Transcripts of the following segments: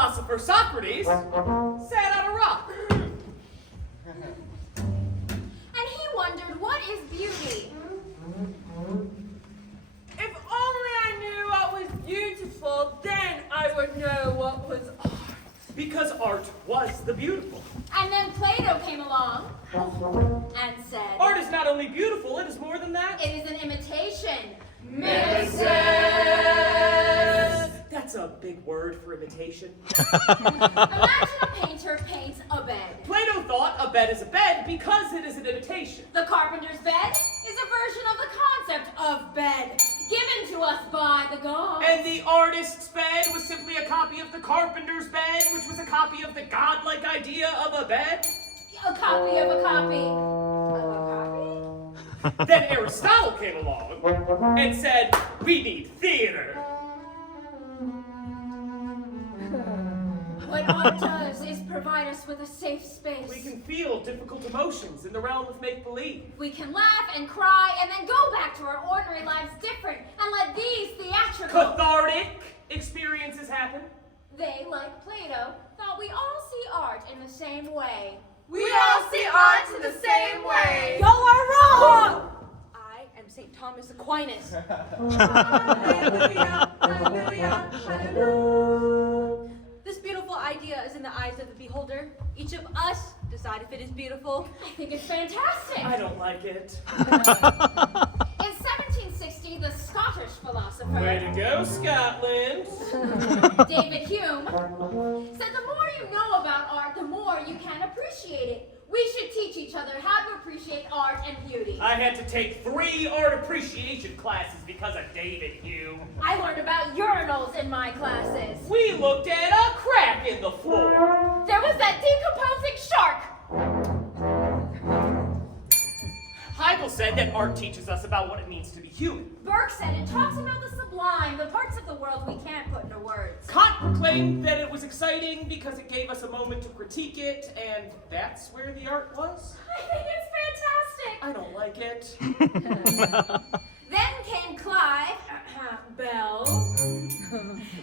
philosopher Socrates sat on a rock. And he wondered, what is beauty? If only I knew what was beautiful, then I would know what was art. Because art was the beautiful. And then Plato came along and said, Art is not only beautiful, it is more than that. it is an imitation. Mimesis! That's a big word for imitation. Imagine a painter paints a bed. Plato thought a bed is a bed because it is an imitation. The carpenter's bed is a version of the concept of bed, given to us by the gods. And the artist's bed was simply a copy of the carpenter's bed, which was a copy of the godlike idea of a bed. A copy of a copy of a copy? Then Aristotle came along and said, we need theater. What art does is provide us with a safe space. We can feel difficult emotions in the realm of make-believe. We can laugh and cry and then go back to our ordinary lives different and let these theatrical, Cathartic experiences happen. they, like Plato, thought we all see art in the same way. We all see art in the same way. Y'all are wrong! I am St. Thomas Aquinas. Hallelujah, hallelujah, hallelujah. This beautiful idea is in the eyes of the beholder. Each of us decide if it is beautiful. I think it's fantastic. I don't like it. In 1760, the Scottish philosopher Way to go, Scotland. David Hume said the more you know about art, the more you can appreciate it. We should teach each other how to appreciate art and beauty. I had to take 3 art appreciation classes because of David Hume. I learned about urinals in my classes. We looked at a crack in the floor. There was that decomposing shark. Hegel said that art teaches us about what it means to be human. Burke said it talks about the sublime, the parts of the world we can't put into words. Kant proclaimed that it was exciting because it gave us a moment to critique it, and that's where the art was. I think it's fantastic. I don't like it. Then came Clive Bell,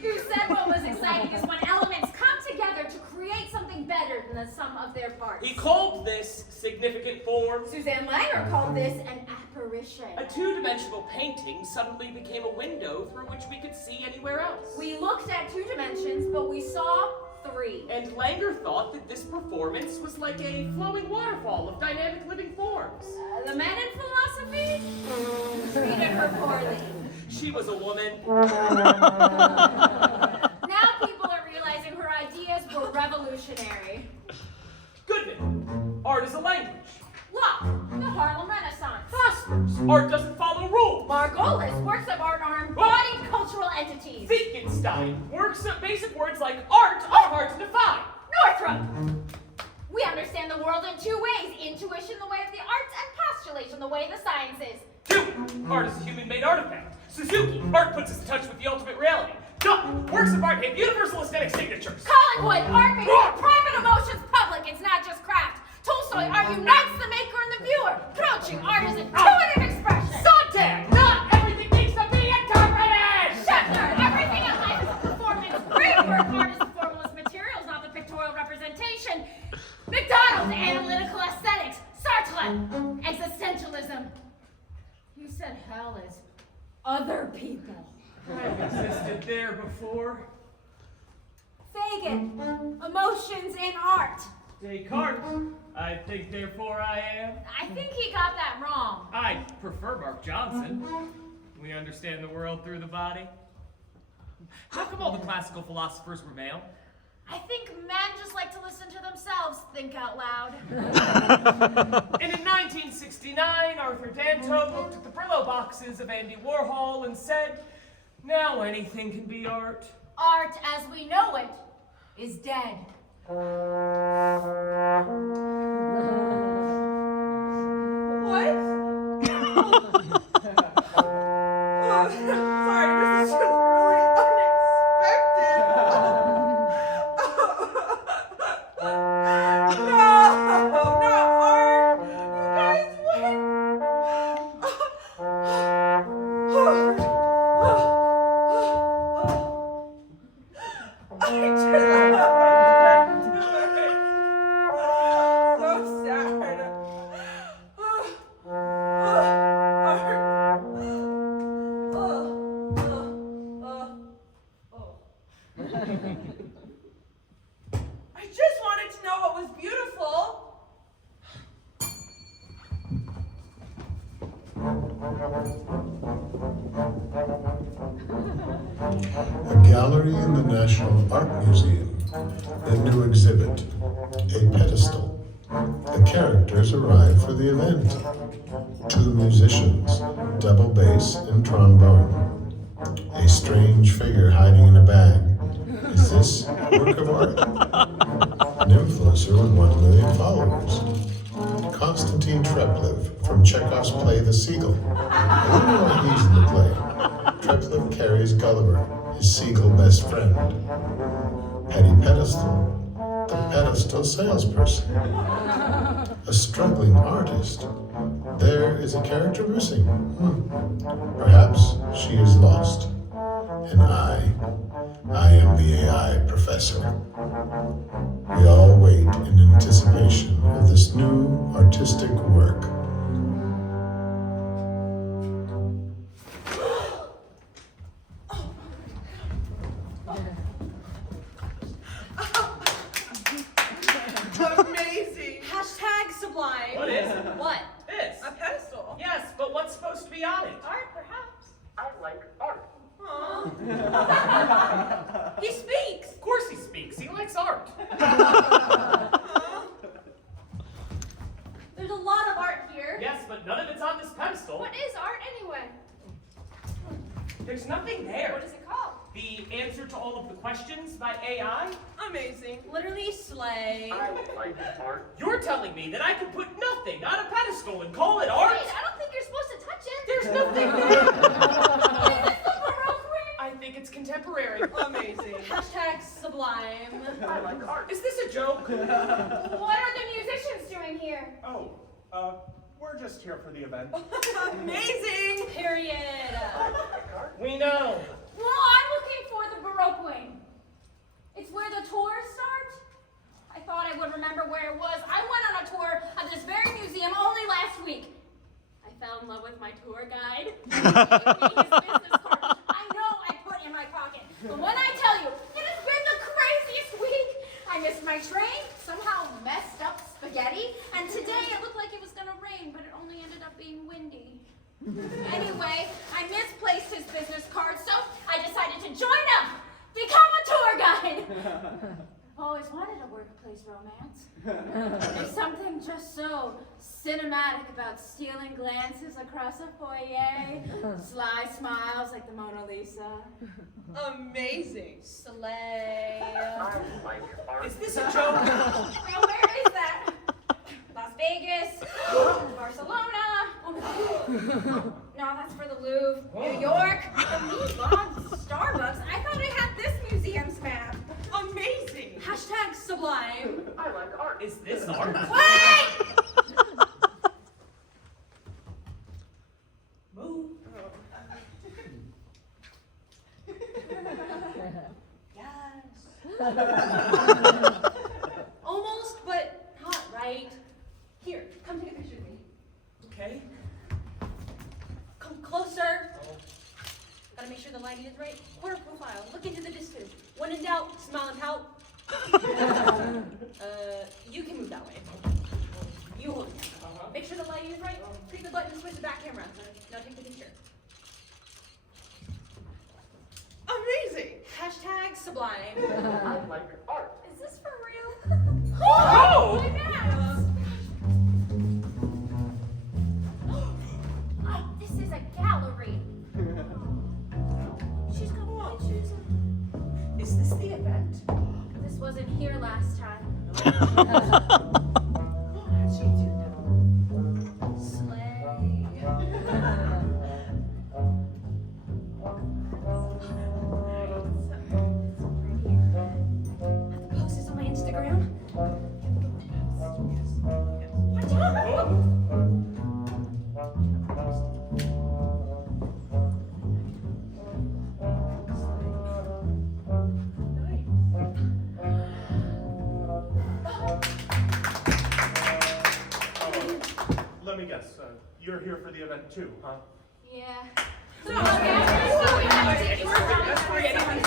who said what was exciting is when elements come together to create something better than the sum of their parts. He called this significant forms. Suzanne Langer called this an apparition. A 2-dimensional painting suddenly became a window through which we could see anywhere else. We looked at 2 dimensions, but we saw 3. And Langer thought that this performance was like a flowing waterfall of dynamic living forms. The men in philosophy treated her poorly. She was a woman. Now people are realizing her ideas were revolutionary. Goodman. Art is a language. Locke, the Harlem Renaissance. Phosphorus. Art doesn't follow rules. Margolis, works of art are embodied cultural entities. Wittgenstein. Works of basic words like art are hard to define. Northrop, we understand the world in 2 ways. Intuition, the way of the arts, and postulation, the way of the sciences. 2. Art is a human-made artifact. Suzuki. Art puts us in touch with the ultimate reality. Duh. Works of art have universal aesthetic signatures. Collingwood, art makes our private emotions public. It's not just craft. Tolstoy, art unites the maker and the viewer. Grouchy, art is intuitive expression. Sontag. Not everything needs to be interpreted. Scheffner, everything in life is a performance. Great work, art is the formalist materials, not the pictorial representation. McDonald's, analytical aesthetics. Sartre, existentialism. You said hell is other people. I've existed there before. Fagin, emotions in art. Descartes. I think, therefore I am. I think he got that wrong. I prefer Mark Johnson. We understand the world through the body. How come all the classical philosophers were male? I think men just like to listen to themselves think out loud. And in 1969, Arthur Danto looked at the Brillo boxes of Andy Warhol and said, now anything can be art. Art as we know it is dead. What? Sorry, this is just really unexpected. No, not art. You guys, what? I just Oh. I just wanted to know what was beautiful. A gallery in the National Art Museum. A new exhibit. A pedestal. The characters arrive for the event. 2 musicians, double bass and trombone. A strange figure hiding in a bag. Is this work of art? An influencer with 1 million followers. Konstantin Treplev from Chekhov's play The Seagull. I don't know why he's in the play. Treplev carries Gulliver, his seagull best friend. Petty Pedestal, the pedestal salesperson. A struggling artist. There is a character missing. Perhaps she is lost. And I am the AI professor. We all wait in anticipation of this new artistic work. Amazing. Hashtag sublime. What is it? What? This. A pedestal. Yes, but what's supposed to be on it? Art, perhaps. I like art. Aw. He speaks. Of course he speaks. He likes art. There's a lot of art here. Yes, but none of it's on this pedestal. What is art anyway? There's nothing there. What is it called? The answer to all of the questions by AI? Amazing. Literally slay. like art. You're telling me that I could put nothing on a pedestal and call it art? Wait, I don't think you're supposed to touch it. There's nothing there. Is this the Baroque ring? I think it's contemporary. Amazing. Hashtag sublime. I like art. Is this a joke? What are the musicians doing here? Oh, we're just here for the event. Amazing. Period. We know. Well, I'm looking for the Baroque wing. It's where the tours start. I thought I would remember where it was. I went on a tour of this very museum only last week. I fell in love with my tour guide. He gave me his business card. I know I put in my pocket. But when I tell you, it has been the craziest week. I missed my train, somehow messed up spaghetti, and today it looked like it was gonna rain, but it only ended up being windy. Anyway, I misplaced his business card, so I decided to join up, become a tour guide. I've always wanted a workplace romance. There's something just so cinematic about stealing glances across a foyer, sly smiles like the Mona Lisa. Amazing. Slay. Is this a joke? Now where is that? Las Vegas, Barcelona. No, that's for the Louvre. New York, the Milan, Starbucks. I thought I had this museum's map. Amazing. Hashtag sublime. I like art. Is this art? Wait! Move. Almost, but not right. Here, come take a picture of me. Okay. Come closer. Gotta make sure the lighting is right. Corner profile. Look into the distance. When in doubt, smile and pout. You can move that way. You hold it. Make sure the lighting is right. Click the button to switch the back camera. Now take the picture. Amazing. Hashtag sublime. I like art. Is this for real? Oh! My maps! Oh, this is a gallery. She's got pictures. Is this the event? This wasn't here last time. How'd she do that? Slay. Have the posters on my Instagram. Watch out! Let me guess, you're here for the event too, huh? Yeah. No, okay. So we have to- That's for anyone.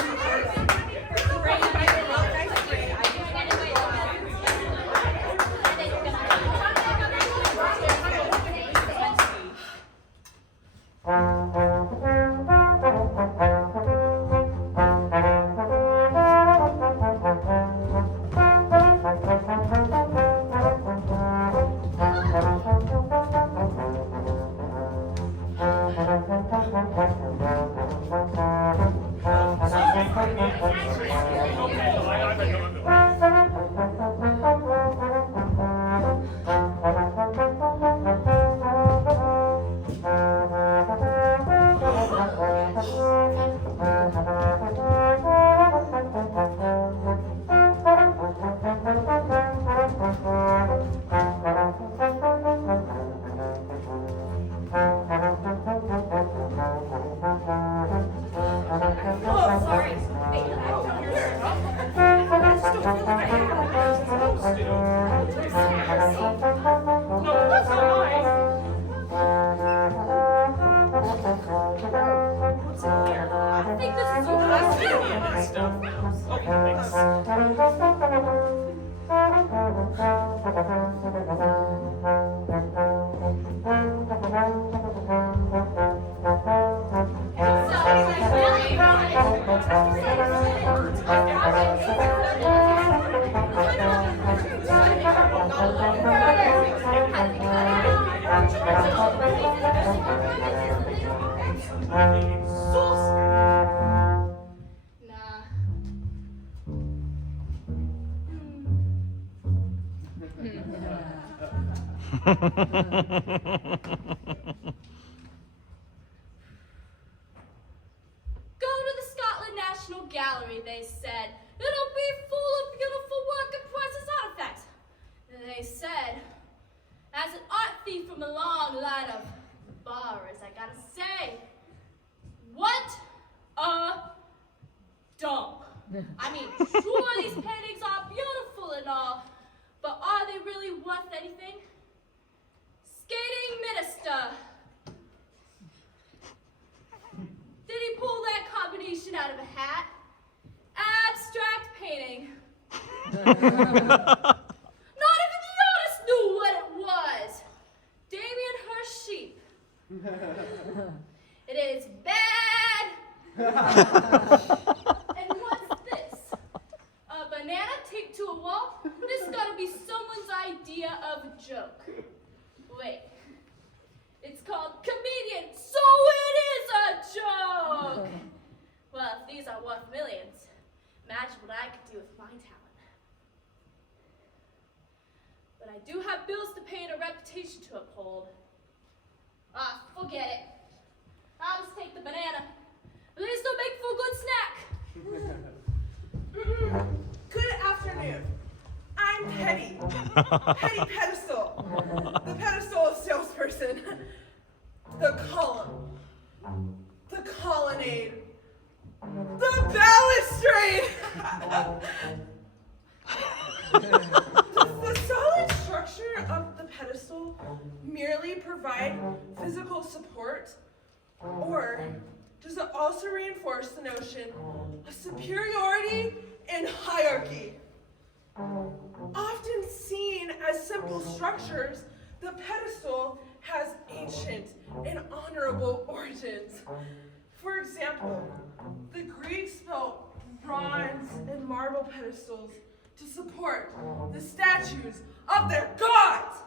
Oh, sorry. Wait, I don't understand. I still feel like I have. Supposed to. No, that's not What's in here? I think this is nice. Stuff. Oh, thanks. Nah. Go to the Scotland National Gallery, they said. It'll be full of beautiful work and priceless artifacts. They said, as an art thief from a long line of borrowers, I gotta say, what a dump. I mean, sure, these paintings are beautiful and all, but are they really worth anything? Skating minister. Did he pull that combination out of a hat? Abstract painting. Not even the artist knew what it was. Damien Hirst sheep. It is bad. And what's this? A banana taped to a wall? This gotta be someone's idea of a joke. Wait. It's called comedian, so it is a joke! Well, if these are worth millions, imagine what I could do with my talent. But I do have bills to pay and a reputation to uphold. Ah, forget it. I'll just take the banana. At least it'll make for a good snack. Good afternoon. I'm Petty. Petty Pedestal. The pedestal salesperson. The column. The colonnade. The balustrade! Does the solid structure of the pedestal merely provide physical support? Or does it also reinforce the notion of superiority and hierarchy? Often seen as simple structures, the pedestal has ancient and honorable origins. For example, the Greeks built bronze and marble pedestals to support the statues of their gods,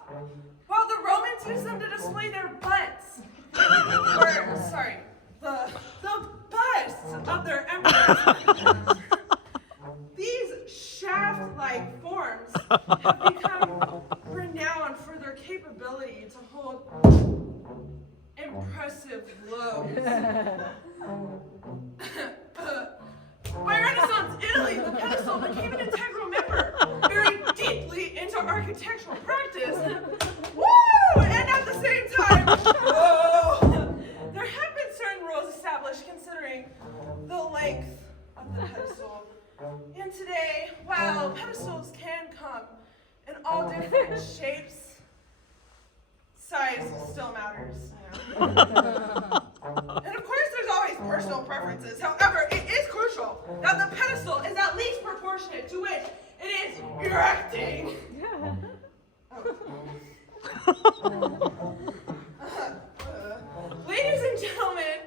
while the Romans used them to display their butts. The busts of their emperors. These shaft-like forms have become renowned for their capability to hold impressive loads. By Renaissance Italy, the pedestal became an integral member, very deeply into architectural practice. Woo! And at the same time, whoa! There have been certain rules established considering the length of the pedestal. And today, while pedestals can come in all different shapes, size still matters. And of course, there's always personal preferences. However, it is crucial that the pedestal is at least proportionate to which it is erecting. Ladies and gentlemen,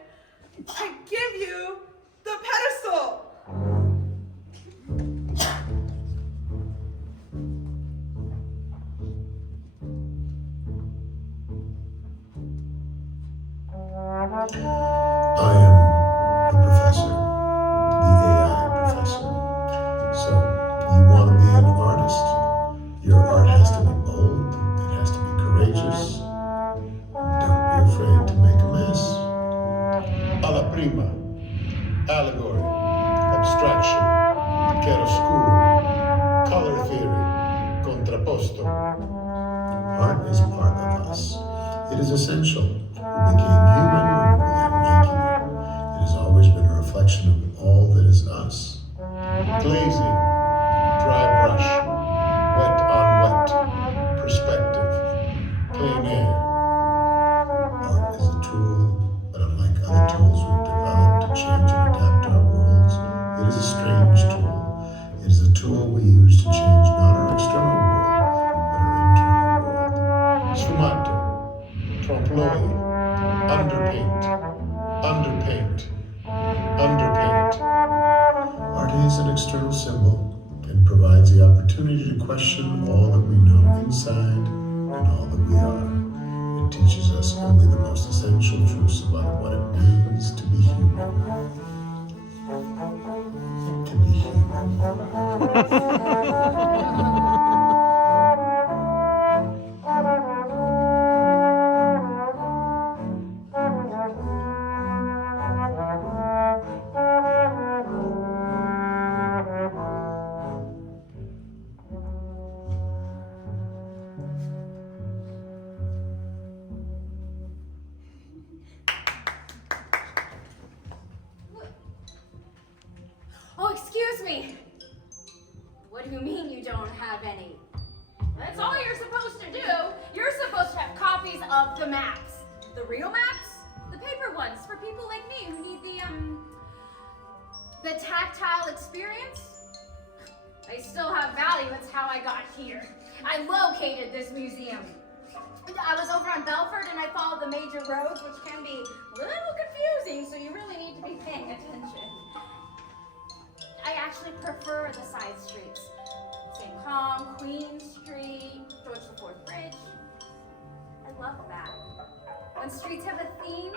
I give you the pedestal. I am the professor, the AI rima, allegory, abstraction, chiaroscuro, color theory, contrapposto. Art is part of us. It is essential. We became human when we began making it. It has always been a reflection of all that is us. Glazing, dry brush, wet on wet, perspective, plein air. Art is a tool, but unlike other tools we've developed to change and adapt our worlds, it is a strange tool. It is a tool we use to change not our external world, but our internal world. Sfumato, trompe-l'oeil, underpaint, underpaint, underpaint. Art is an external symbol and provides the opportunity to question all that we know inside and all that we are. It teaches us only the most essential truths about what it means to be human. To be human. Oh, excuse me. What do you mean you don't have any? That's all you're supposed to do. You're supposed to have copies of the maps. The real maps? The paper ones for people like me who need the tactile experience. They still have value. That's how I got here. I located this museum. I was over on Belford and I followed the major roads, which can be a little confusing, so you really need to be paying attention. I actually prefer the side streets. St. Kong, Queen Street, George IV Bridge. I love that. When streets have a theme,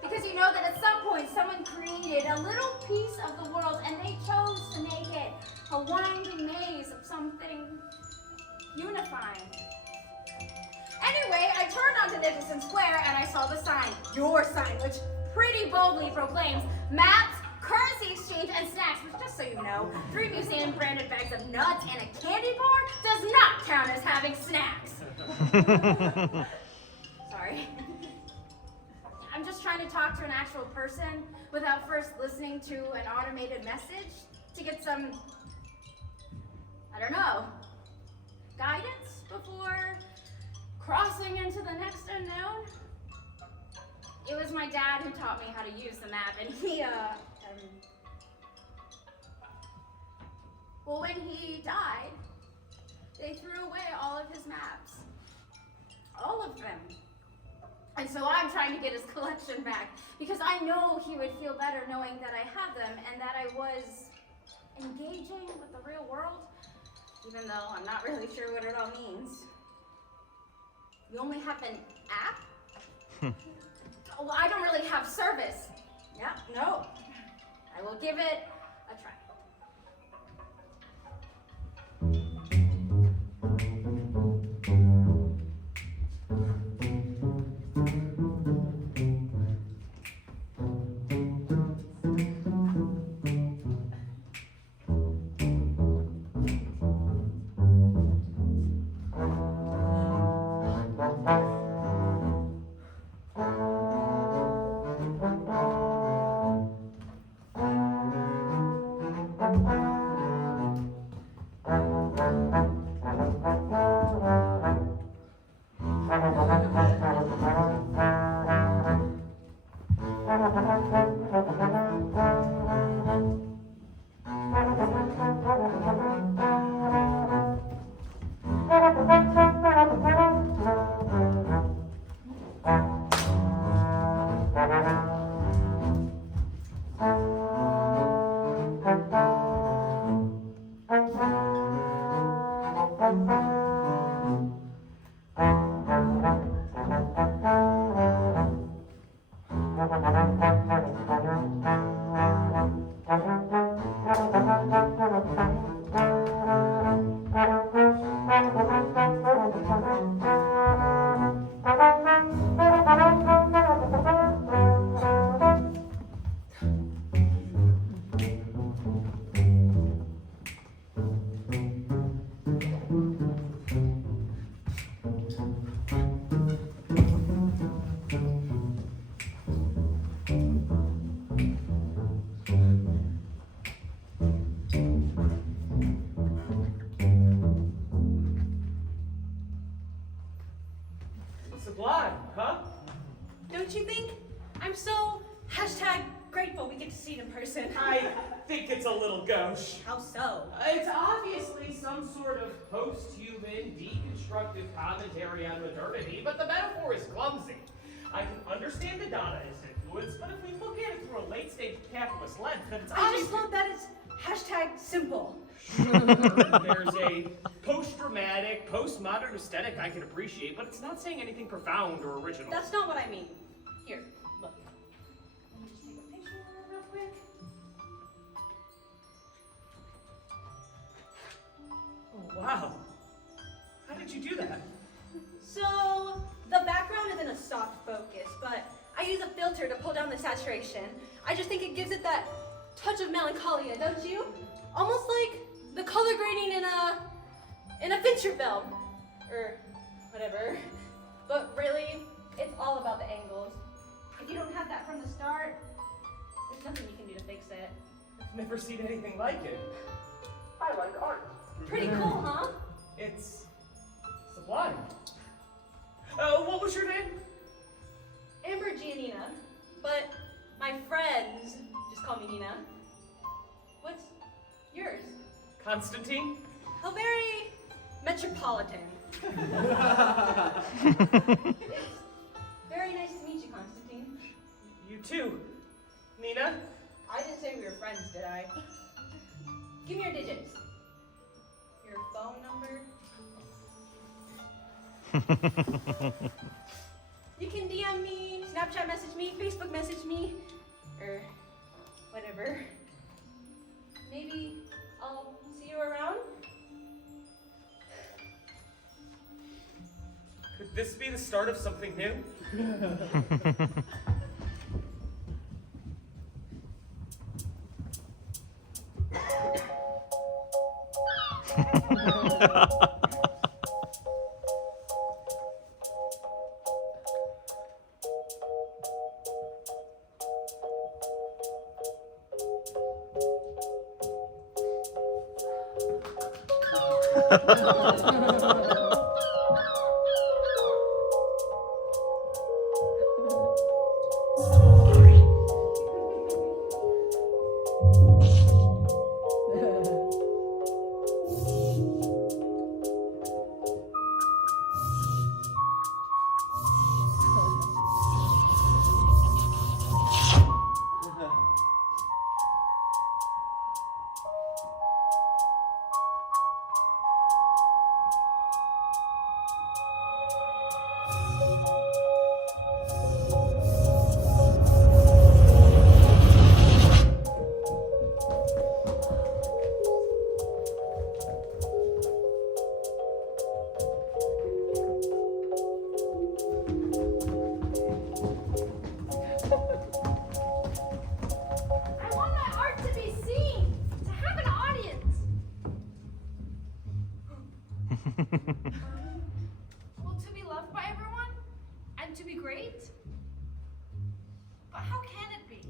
because you know that at some point someone created a little piece of the world and they chose to make it a winding maze of something unifying. Anyway, I turned onto Nicholson Square and I saw the sign, your sign, which pretty boldly proclaims maps, currency exchange, and snacks, which, just so you know, 3 museum-branded bags of nuts and a candy bar does not count as having snacks. Sorry. I'm just trying to talk to an actual person without first listening to an automated message to get some, I don't know, guidance before crossing into the next unknown. It was my dad who taught me how to use the map, and well, when he died, they threw away all of his maps. All of them. And so I'm trying to get his collection back, because I know he would feel better knowing that I had them and that I was engaging with the real world, even though I'm not really sure what it all means. You only have an app? Well, I don't really have service. Yeah, no. I will give it a try. gauche. How so? It's obviously some sort of post-human, deconstructive commentary on modernity, but the metaphor is clumsy. I can understand the Dadaist influence, but if we look at it through a late-stage capitalist lens, then it's I obvious. just love that it's hashtag simple. There's a post-dramatic, postmodern aesthetic I can appreciate, but it's not saying anything profound or original. That's not what I mean. Here, look. Let me just take a picture real quick. Oh, wow. How did you do that? So, the background is in a soft focus, but I use a filter to pull down the saturation. I just think it gives it that touch of melancholia, don't you? Almost like the color grading in a feature film, or whatever. But really, it's all about the angles. If you don't have that from the start, there's nothing you can do to fix it. I've never seen anything like it. I like art. Pretty cool, huh? It's sublime. What was your name? Amber Giannina, but my friends just call me Nina. What's yours? Constantine? How very metropolitan. It's very nice to meet you, Constantine. You too. Nina? I didn't say we were friends, did I? Give me your digits. Your phone number. You can DM me, Snapchat message me, Facebook message me, or whatever. Maybe I'll see you around. Could this be the start of something new? I want my art to be seen, to have an audience. Well, to be loved by everyone and to be great. But how can it be?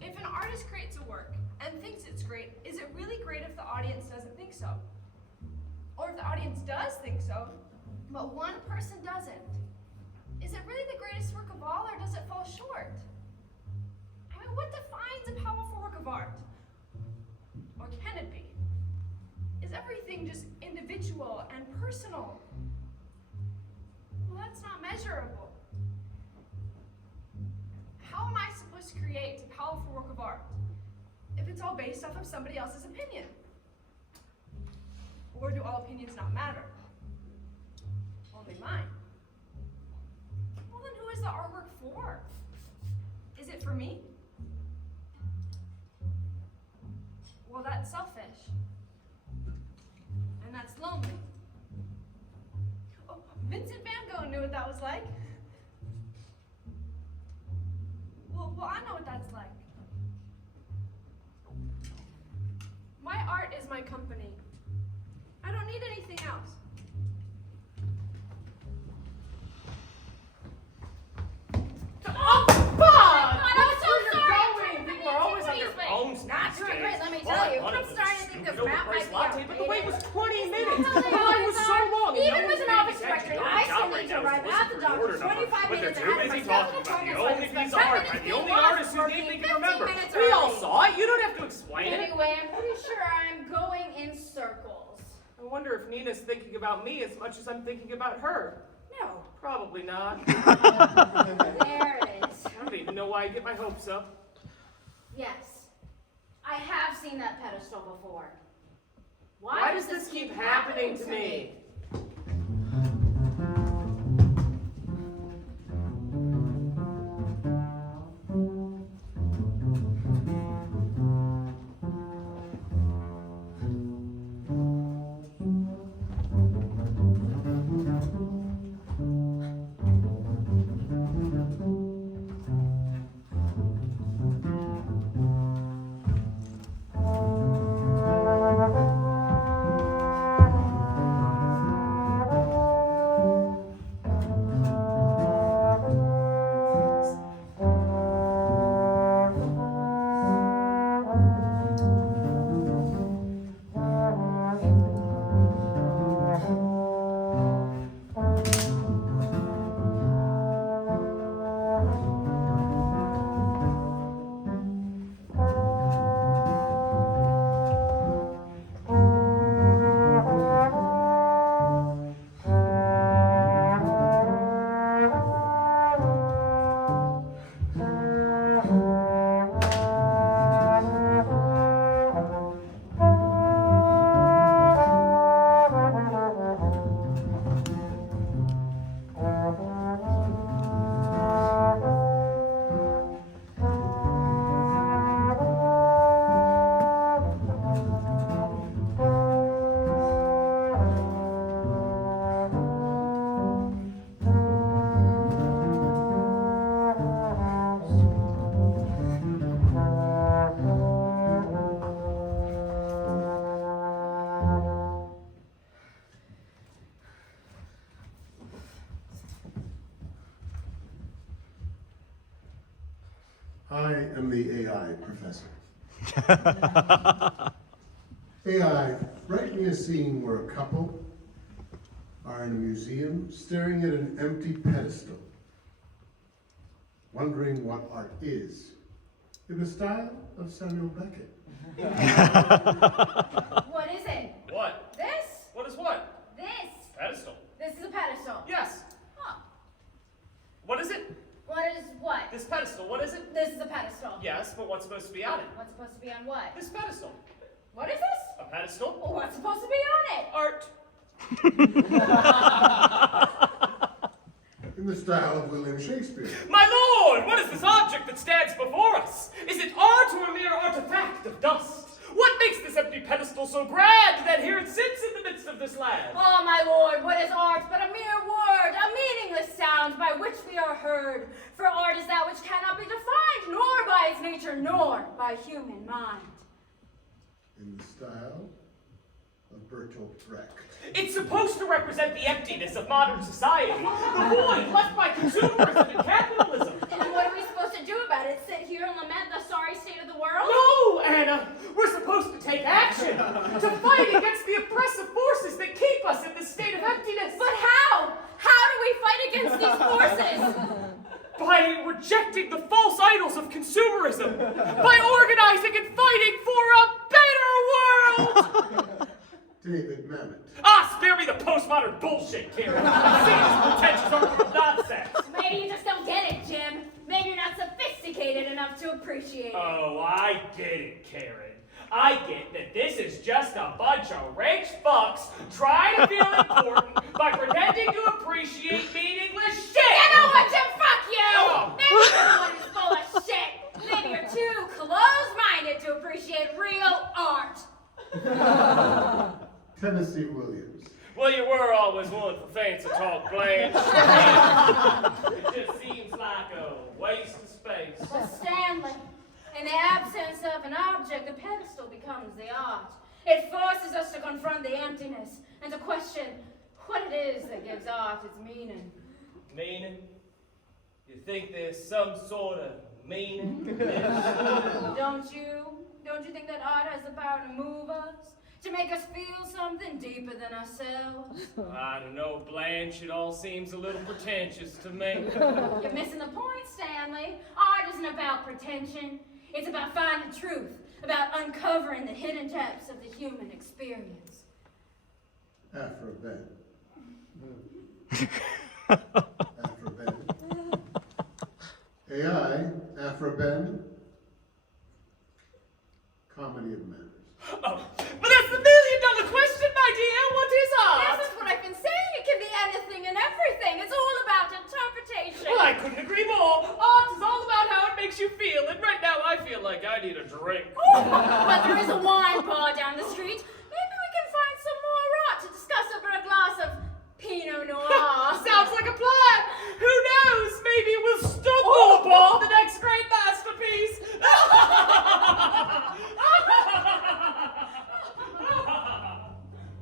If an artist creates a work and thinks it's great, is it really great if the audience doesn't think so? Or if the audience does think so, but one person doesn't? Is it really the greatest work of all, or does it fall short? I mean, what defines a powerful work of art? Or can it be? Is everything just individual and personal? Well, that's not measurable. How am I supposed to create a powerful work of art if it's all based off of somebody else's opinion? Or do all opinions not matter? Only mine. Well, then who is the artwork for? Is it for me? Well, that's selfish. And that's lonely. Oh, Vincent van Gogh knew what that was like. Well, I know what that's like. My art is my company. I don't need anything else. Oh, Bob! I'm so That's where you're sorry. going. People are always on their Excuse me. phones awesome. Not doing great, let me All tell I you. wanted I'm was starting to a think this scooped map over might be latte, but the wait was outdated. 20 minutes. How The they line always was so are. long. and Even no with one an was office paying attention. directory, The I only still job need right to now is arrive to at listen the for the order doctor number. 25 But they're minutes too ahead of busy my talking scheduled about the appointment, only so I piece can of spend art 10 by the minutes only being artist lost whose for name they can 15 remember. minutes We all early. saw it. You don't have to explain it. Anyway, I'm pretty sure I'm going in circles. I wonder if Nina's thinking about me as much as I'm thinking about her. No. Probably not. There it is. I don't even know why I get my hopes up. Yes. I have seen that pedestal before. Why does this keep happening to me? I am the AI professor. AI, write me a scene where a couple are in a museum staring at an empty pedestal, wondering what art is, in the style of Samuel Beckett. What is it? What? This? What is what? This. Pedestal. This is a pedestal. Yes. Huh. What is it? What is what? This pedestal. What is it? This is a pedestal. Yes, but what's supposed to be on it? What's supposed to be on what? This pedestal. What is this? A pedestal? Well, what's supposed to be on it? Art. In the style of William Shakespeare. My lord, what is this object that stands before us? Is it art or a mere artifact of dust? What makes this empty pedestal so grand that here it sits in the midst of this land? Oh, my lord, what is art but a mere word, a meaningless sound by which we are heard? For art is that which cannot be defined, nor by its nature, nor by human mind. In the style of Bertolt Brecht. It's supposed to represent the emptiness of modern society, the void left by consumerism and capitalism. And what are we supposed to do about it? Sit here and lament the sorry state of the world? No, Anna! We're supposed to take action, to fight against the oppressive forces that keep us in this state of emptiness. But how? How do we fight against these forces? By rejecting the false idols of consumerism, by organizing and fighting for a better world! David Mamet. Ah, spare me the postmodern bullshit, Karen. Seems pretentious or nonsense. Maybe you just don't get it, Jim. Maybe you're not sophisticated enough to appreciate it. Oh, I get it, Karen. I get that this is just a bunch of rich fucks trying to feel important by pretending to appreciate meaningless shit. You know what, Jim? Fuck you! Oh. Maybe you're the one who's full of shit. Maybe you're too close-minded to appreciate real art. Tennessee Williams. Well, you were always one for fancy talk, Blanche. It just seems like a waste of space. But Stanley, in the absence of an object, the pedestal becomes the art. It forces us to confront the emptiness and to question what it is that gives art its meaning. Meaning? You think there's some sort of meaning? Don't you? Don't you think that art has the power to move us? To make us feel something deeper than ourselves? I don't know, Blanche. It all seems a little pretentious to me. You're missing the point, Stanley. Art isn't about pretension. It's about finding truth, about uncovering the hidden depths of the human experience. Afro-Ben. Afro-Ben. AI, Afro-Ben. Comedy of manners. Oh, but that's the million-dollar question, my dear. What is art? Yes, that's what I've been saying. It can be anything and everything. It's all about interpretation. Well, I couldn't agree more. Art is all about how it makes you feel, and right now I feel like I need a drink. But there is a wine bar down the street. Maybe we can find some more art to discuss over a glass of Pinot Noir. Sounds like a plan. Who knows? Maybe we'll stumble upon the next great masterpiece.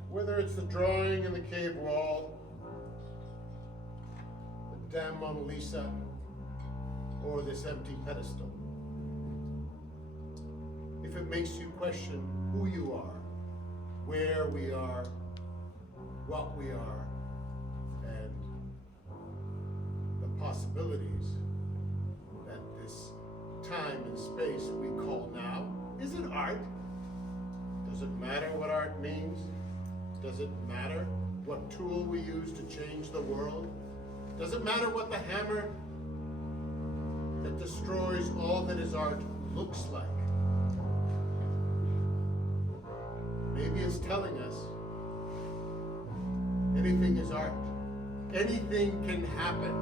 Whether it's the drawing in the cave wall, the damn Mona Lisa, or this empty pedestal, if it makes you question who you are, where we are, what we are, and the possibilities that this time and space we call now isn't art. Does it matter what art means? Does it matter what tool we use to change the world? Does it matter what the hammer that destroys all that is art looks like? Maybe it's telling us anything is art. Anything can happen.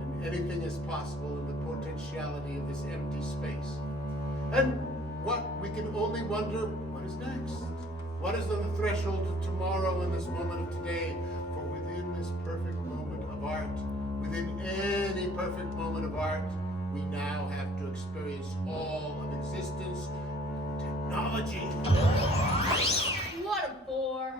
And anything is possible in the potentiality of this empty space. And what we can only wonder, what is next? What is on the threshold of tomorrow in this moment of today? For within this perfect moment of art, within any perfect moment of art, we now have to experience all of existence, technology. What a bore.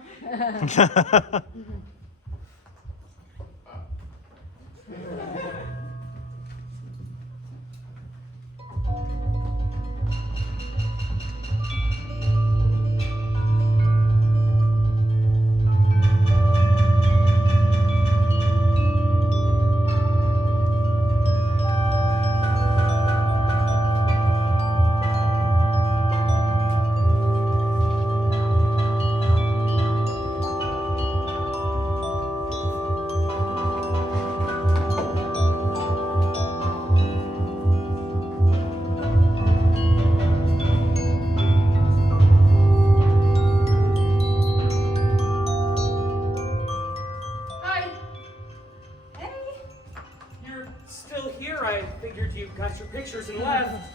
Pictures and left.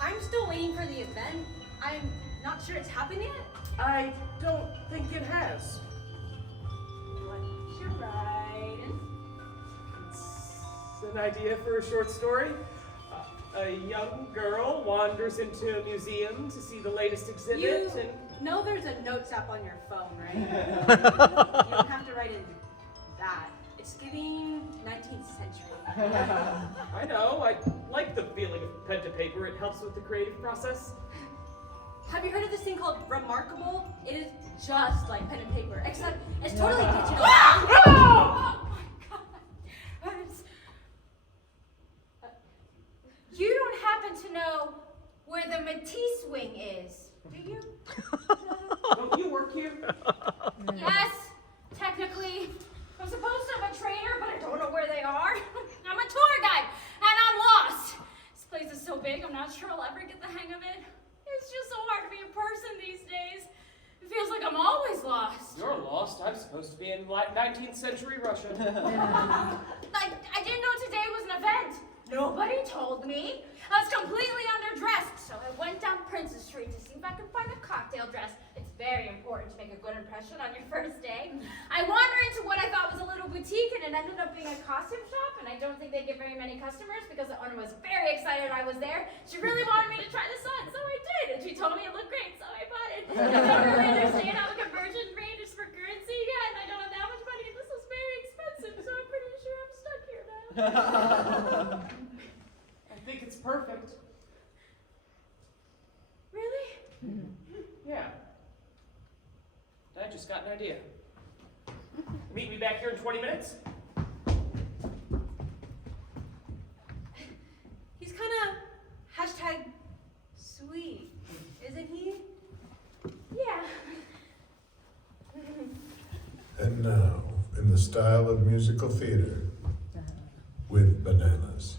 I'm still waiting for the event. I'm not sure it's happened yet. I don't think it has. What you writing? It's an idea for a short story. A young girl wanders into a museum to see the latest exhibit. You and know there's a notes app on your phone, right? You don't have to write in that. It's giving 19th century. I know. I like the feeling of pen to paper. It helps with the creative process. Have you heard of this thing called Remarkable? It is just like pen and paper, except it's totally digital. Oh my god. You don't happen to know where the Matisse wing is, do you? Don't you work here? Yes, technically. I'm supposed to have a trainer, but I don't know where they are. I'm a tour guide, and I'm lost. This place is so big, I'm not sure I'll ever get the hang of it. It's just so hard to be a person these days. It feels like I'm always lost. You're lost. I'm supposed to be in 19th century Russia. I didn't know today was an event. Nobody told me. I was completely underdressed, so I went down Princess Street to see if I could find a cocktail dress. It's very important to make a good impression on your first day. I wandered into what I thought was a little boutique, and it ended up being a costume shop, and I don't think they get very many customers because the owner was very excited I was there. She really wanted me to try this on, so I did, and she told me it looked great, so I bought it. I don't really understand how the conversion rate is for currency yet, and I don't have that much money, and this is very expensive, so I'm pretty sure I'm stuck here now. I think it's perfect. Yeah. I just got an idea. Meet me back here in 20 minutes? He's kind of #sweet, isn't he? Yeah. And now, in the style of musical theater, with bananas.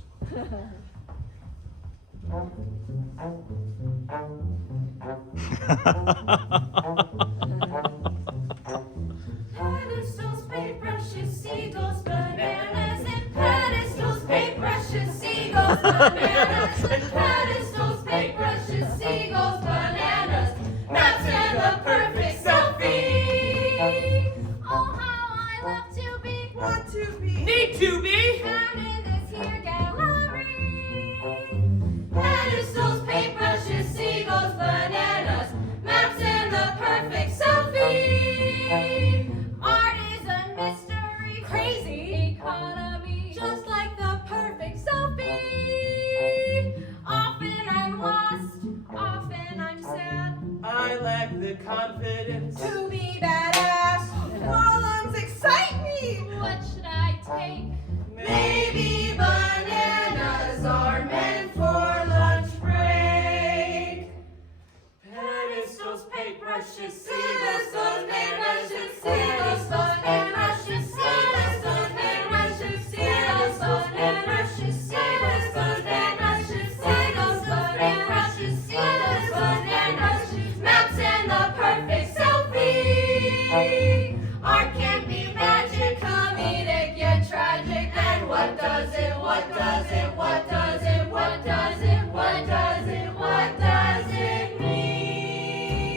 Pedestals, paintbrushes, seagulls, bananas, and pedestals, paintbrushes, seagulls, bananas, and pedestals, paintbrushes, seagulls, bananas, maps and the perfect selfie. Oh, how I love to be, Want to be. Need to be! found in this here gallery. Pedestals, paintbrushes, seagulls, bananas, maps and the perfect selfie. Art is a mystery, crazy economy, just like the perfect selfie. Often I'm lost, often I'm sad. I lack the confidence. To be badass. Columns excite me. What should I take? Maybe bananas are meant for lunch break. Pedestals, paintbrushes, Pedestals, paintbrushes, seagulls, bananas, pedestals, paintbrushes, seagulls, bananas, pedestals, paintbrushes, seagulls, bananas, pedestals, bananas, maps and the perfect selfie. Art can be magic, comedic, yet tragic. And what does it, what does it, what does it, what does it, what does it, what does it mean?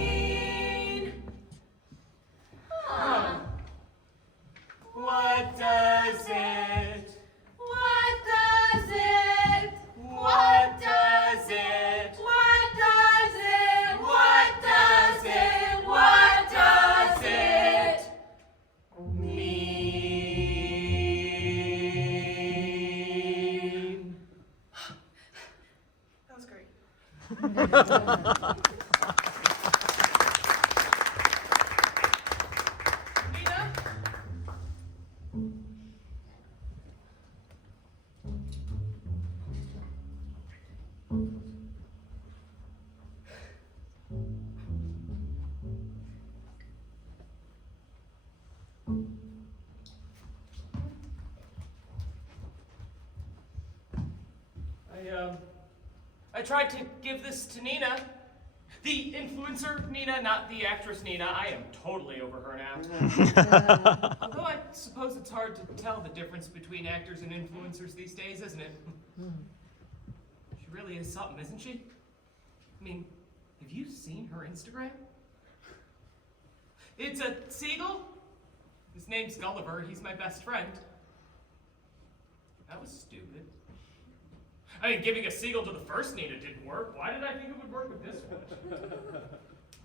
Huh. What does it? What does it? What does it? What does it? What does it? What does it Mean. That was great. Nina? I tried to give this to Nina. The influencer Nina, not the actress Nina. I am totally over her now. Although I suppose it's hard to tell the difference between actors and influencers these days, isn't it? She really is something, isn't she? I mean, have you seen her Instagram? It's a seagull. His name's Gulliver. He's my best friend. That was stupid. I mean, giving a seagull to the first Nina didn't work. Why did I think it would work with this one?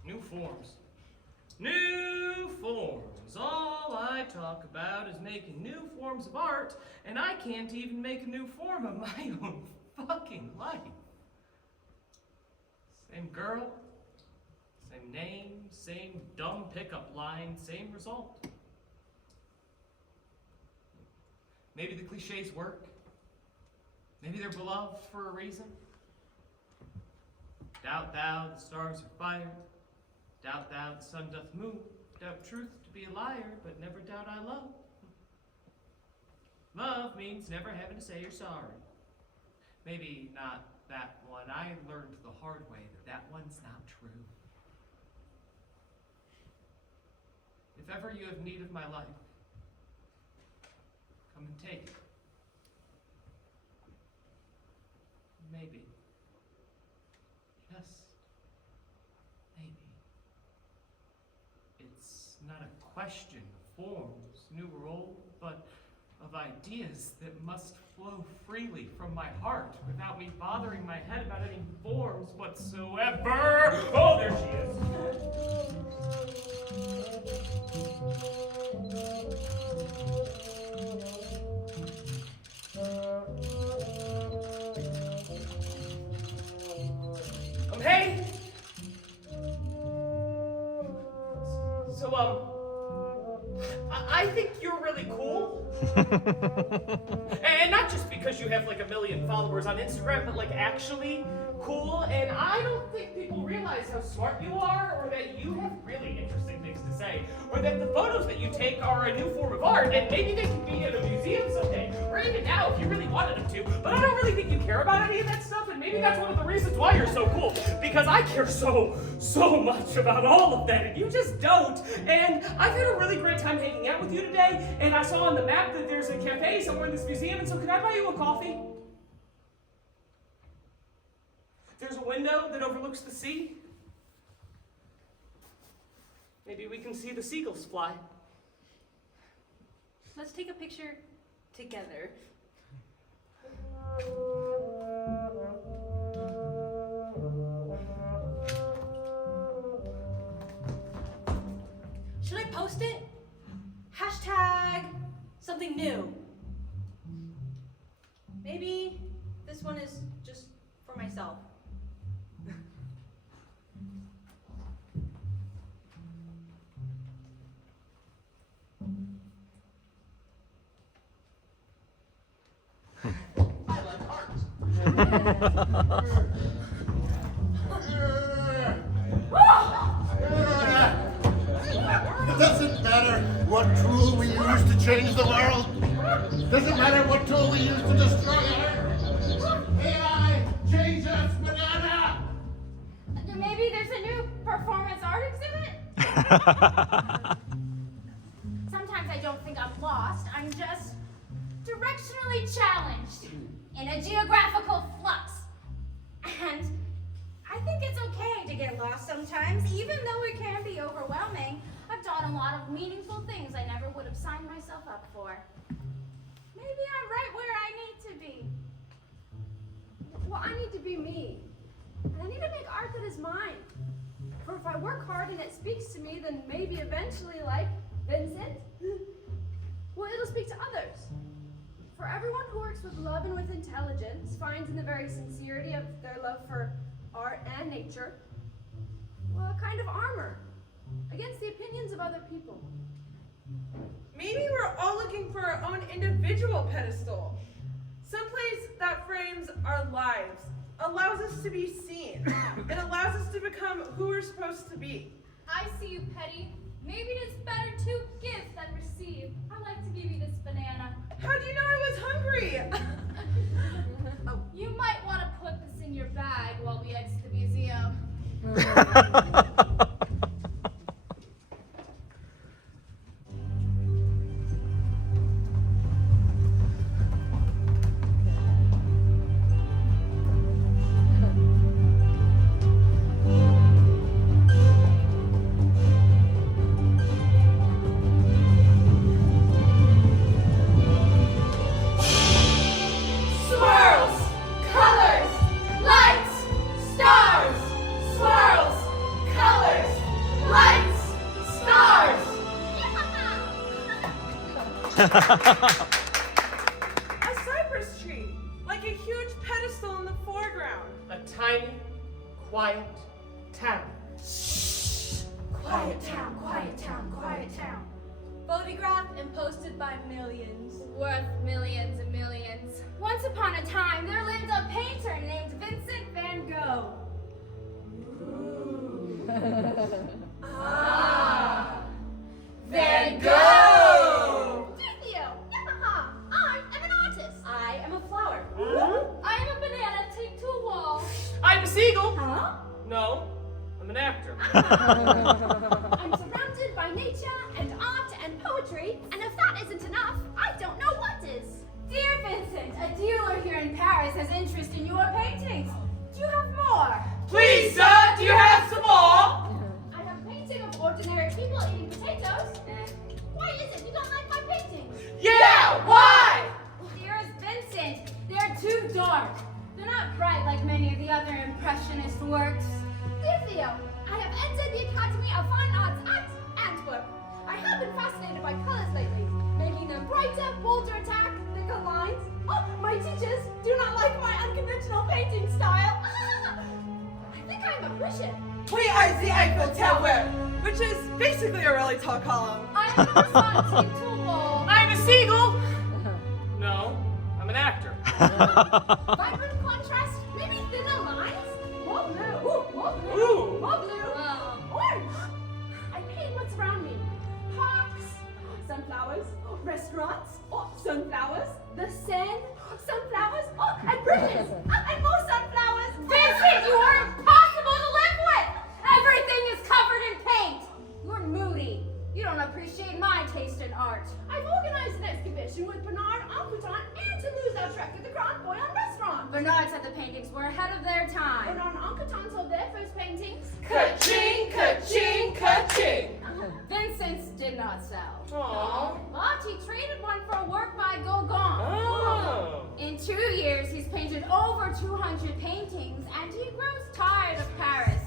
New forms. New forms. All I talk about is making new forms of art, and I can't even make a new form of my own fucking life. Same girl, same name, same dumb pickup line, same result. Maybe the cliches work. Maybe they're beloved for a reason. Doubt thou the stars are fire. Doubt thou the sun doth move. Doubt truth to be a liar, but never doubt I love. Love means never having to say you're sorry. Maybe not that one. I learned the hard way that one's not true. If ever you have need of my life, come and take it. Maybe. Just maybe. It's not a question of forms, new or old, but of ideas that must flow freely from my heart without me bothering my head about any forms whatsoever. Oh, there she is. Hey! I think you're really cool. And not just because you have like 1 million followers on Instagram, but like actually cool. And I don't think people realize how smart you are, or that you have really interesting things to say, or that the photos that you take are a new form of art, and maybe they can be in a museum someday, or even now if you really wanted them to. But I don't really think you care about any of that stuff, and maybe that's one of the reasons why you're so cool, because I care so much about all of that, and you just don't. And I've had a really great time hanging out with you today, and I saw on the map that there's a cafe somewhere in this museum, and so can I buy you a coffee? There's a window that overlooks the sea. Maybe we can see the seagulls fly. Let's take a picture together. Should I post it? Hashtag something new. Maybe this one is just for myself. I like art. It doesn't matter what tool we use to change the world. It doesn't matter what tool we use to destroy it. AI, change us, banana! Maybe there's a new performance art exhibit? Sometimes I don't think I'm lost. I'm just directionally challenged in a geographical flux. And I think it's okay to get lost sometimes, even though it can be overwhelming. I've done a lot of meaningful things I never would have signed myself up for. Maybe I'm right where I need to be. Well, I need to be me. And I need to make art that is mine. For if I work hard and it speaks to me, then maybe eventually, like Vincent, well, it'll speak to others. For everyone who works with love and with intelligence finds in the very sincerity of their love for art and nature, well, a kind of armor against the opinions of other people. Maybe we're all looking for our own individual pedestal. Someplace that frames our lives, allows us to be seen, and allows us to become who we're supposed to be. I see you, Petty. Maybe it is better to give than receive. I'd like to give you this banana. How do you know I was hungry? You might want to put this in your bag while we exit the museum. A cypress tree, like a huge pedestal in the foreground. A tiny, quiet town. Quiet town, quiet town, quiet town. Photographed and posted by millions. Worth millions and millions. Once upon a time, there lived a painter named Vincent van Gogh. Van Gogh! Theo, I am an artist. I am a flower. I am a banana taped to a wall. I'm a seagull. Huh? No, I'm an actor. I'm surrounded by nature and art and poetry, and if that isn't enough, I don't know what is. Dear Vincent, a dealer here in Paris has interest in your paintings. Do you have more? Please, sir, do you have some more? I have a painting of ordinary people eating potatoes. Why is it you don't like my paintings? Yeah, why? Dearest Vincent, they're too dark. They're not bright like many of the other Impressionist works. Dear Theo, I have entered the Academy of Fine Arts at Antwerp. I have been fascinated by colors lately, making them brighter, bolder attack, thicker lines. Oh, my teachers do not like my unconventional painting style. I think I'm a British. We are the Eiffel Tower, which is basically a really tall column. I'm a Versace tool. I'm a seagull! No, I'm an actor. Vibrant contrast, maybe thinner lines? More blue. Ooh, more blue. Ooh. More blue. Orange. I paint what's around me. Parks, sunflowers, restaurants, sunflowers, the Seine, sunflowers, and bridges, and more sunflowers. Vincent, you are impossible to live with! Everything is covered in paint! You're moody. You don't appreciate my taste in art. I've organized an exhibition with Bernard Enquetant and Toulouse-Lautrec at the Grand Boyan restaurant. Bernard said the paintings were ahead of their time. Bernard Enquetant sold their first paintings. Ka-ching, ka-ching, ka-ching. Vincent's did not sell. Aww. But he traded one for a work by Gauguin. Oh. In 2 years, he's painted over 200 paintings, and he grows tired of Paris.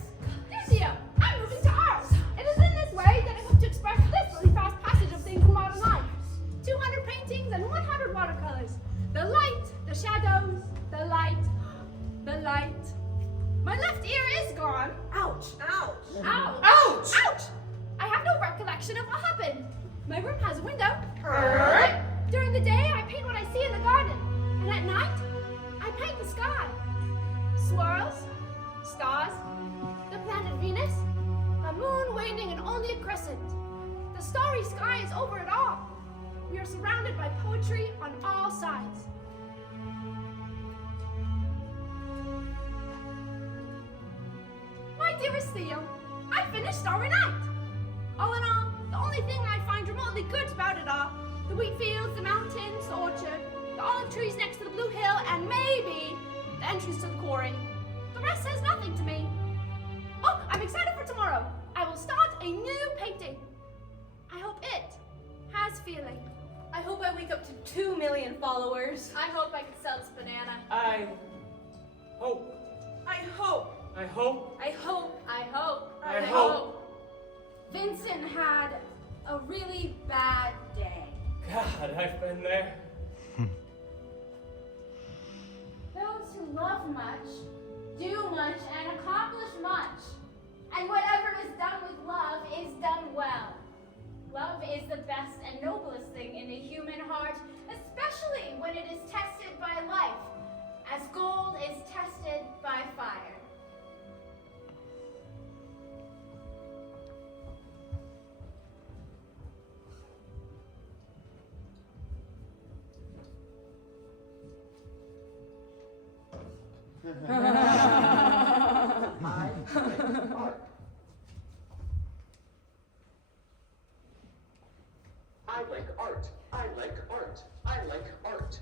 Lucia, I'm moving to art. It is in this way that I hope to express this really fast passage of things in modern life. 200 paintings and 100 watercolors. The light, the shadows, the light, the light. My left ear is gone. Ouch. Ouch. Ouch. Ouch. Ouch. I have no recollection of what happened. My room has a window. During the day, I paint what I see in the garden. And at night, I paint the sky. Swirls, stars, the planet Venus, the moon waning and only a crescent. The starry sky is over it all. We are surrounded by poetry on all sides. My dearest Theo, I finished Starry Night. All in all, the only thing I find remotely good about it are the wheat fields, the mountains, the orchard, the olive trees next to the blue hill, and maybe the entrance to the quarry. The rest says nothing to me. Oh, I'm excited for tomorrow. I will start a new painting. I hope it has feeling. I hope I wake up to 2 million followers. I hope I can sell this banana. I hope. I hope. I hope. I hope. I hope. I hope. Vincent had a really bad day. God, I've been there. Those who love much, do much, and accomplish much. And whatever is done with love is done well. Love is the best and noblest thing in a human heart, especially when it is tested by life, as gold is tested by fire. I like art. I like art. I like art.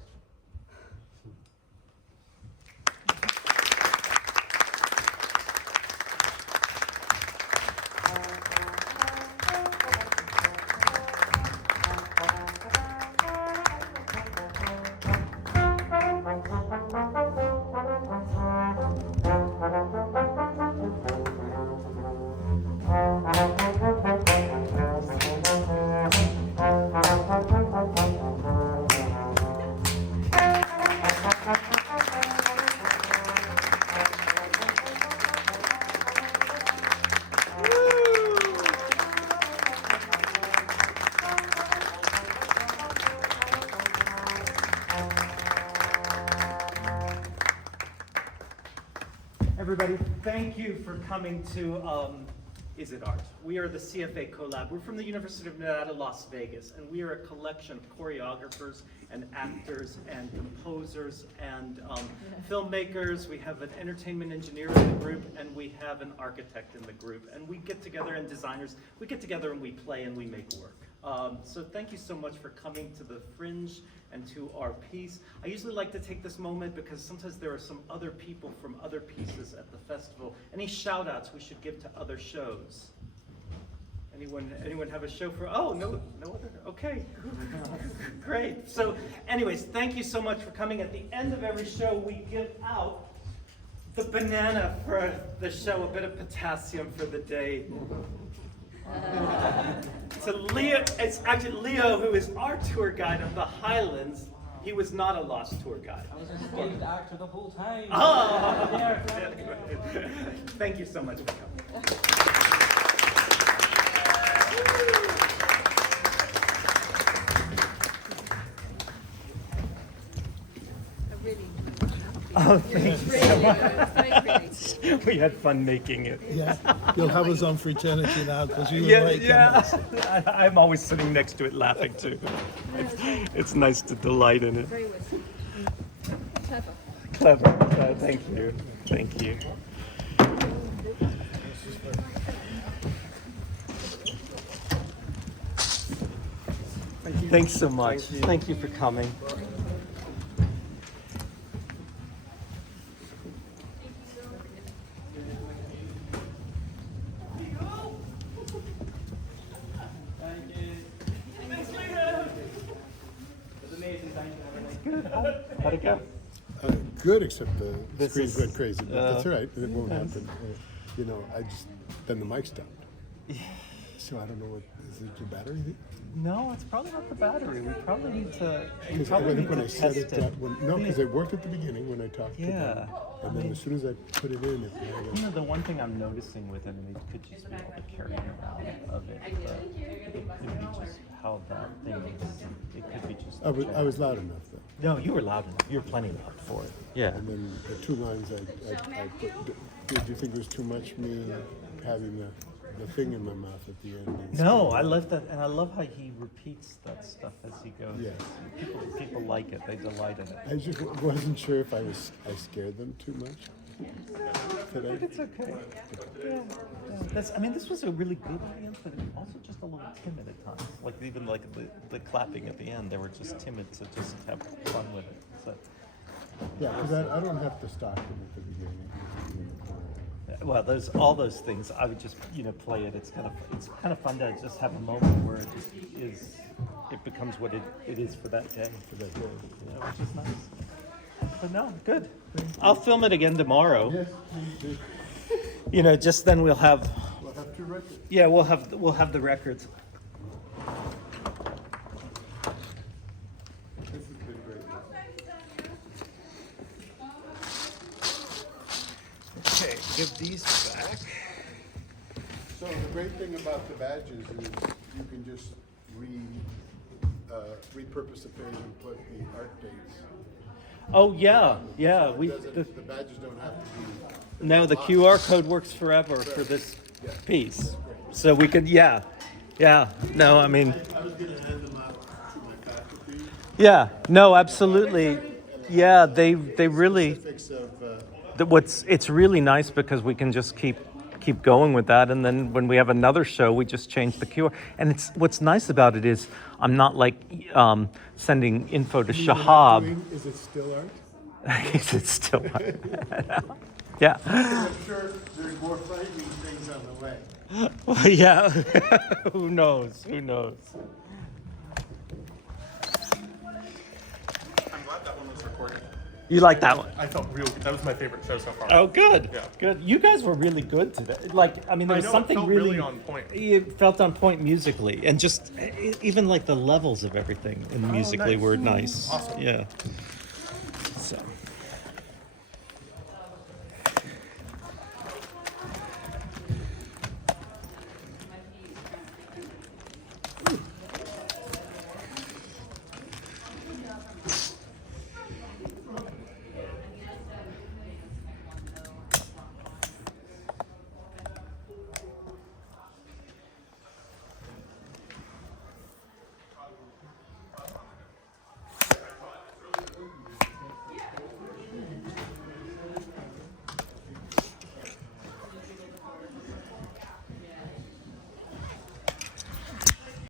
Everybody, thank you for coming to Is It Art? We are the CFA Collab. We're from the University of Nevada, Las Vegas, and we are a collection of choreographers and actors and composers and filmmakers. We have an entertainment engineer in the group, and we have an architect in the group. And we get together, and designers, we get together and we play and we make work. So thank you so much for coming to the Fringe and to our piece. I usually like to take this moment because sometimes there are some other people from other pieces at the festival. Any shout outs we should give to other shows? Anyone have a show for, oh, no other, okay, great. So anyways, thank you so much for coming. At the end of every show, we give out the banana for the show, a bit of potassium for the day. To Leo, it's actually Leo, who is our tour guide of the Highlands. He was not a lost tour guide. I was a skilled actor the whole time. Oh! Yeah. Thank you so much for coming. Oh, thank you so much. We had fun making it. Yeah, you'll have us on for eternity now because you were Yeah, like, yeah. I'm always sitting next to it laughing too. It's nice to delight in it. Very witty. Clever. Thank you. Thank you. Thanks so much. Thank you for coming. How'd it go? Good, except the This screens is- went crazy. But that's all right. It won't happen. You know, then the mic stopped. So I don't know what is it. Your battery? No, it's probably not the battery. We probably need to. We Because probably I need think when to I set test it, that one, no, because Yeah. it worked at the beginning when I talked to Yeah. them, and then as soon as I put it in, You know, the one thing I'm noticing with it, and it could just be all the carrying around of it, but it could be just how that thing is. It could be just. I was loud enough though. No, you were loud enough. You were plenty loud for it. Yeah. And then the two lines I put. Did you think it was too much me having the thing in my mouth at the end? No, I love that, and I love how he repeats that stuff as he goes. Yeah. People like it. They delight in it. I just wasn't sure if I scared them too much today. It's okay. Yeah. That's. I mean, this was a really good audience, but also just a little timid at times. Like even like the clapping at the end, they were just timid to just have fun with it. So. Yeah, because I don't have to stop them at the beginning. Well, there's all those things. I would just play it. It's kind of fun to just have a moment where it just is. It becomes what it is for that day. Which is nice. But no, good. I'll film it again tomorrow. Yes, please do. Just then we'll have. We'll have two records. Yeah, we'll have the records. This has been great. Okay, give these back. So the great thing about the badges is you can just repurpose the page and put the art dates. Oh yeah. So the badges don't have to be. No, the QR code works forever for this piece. So we could, yeah. No, I mean. I was going to hand them out to my faculty. Yeah. No, absolutely. Yeah, they really. Specifics of, It's really nice because we can just keep going with that, and then when we have another show, we just change the QR. And what's nice about it is I'm not like sending info to Shahab. Is it still art? Is it still art? Yeah. I'm sure there's more frightening things on the way. Well, yeah. Who knows? I'm glad that one was recorded. You like that one? I felt real good. That was my favorite show so far. Oh, good. Yeah. Good. You guys were really good today. There was something it felt really on point. It felt on point musically, and just even like the levels of everything and musically nice. were nice. Awesome. Yeah.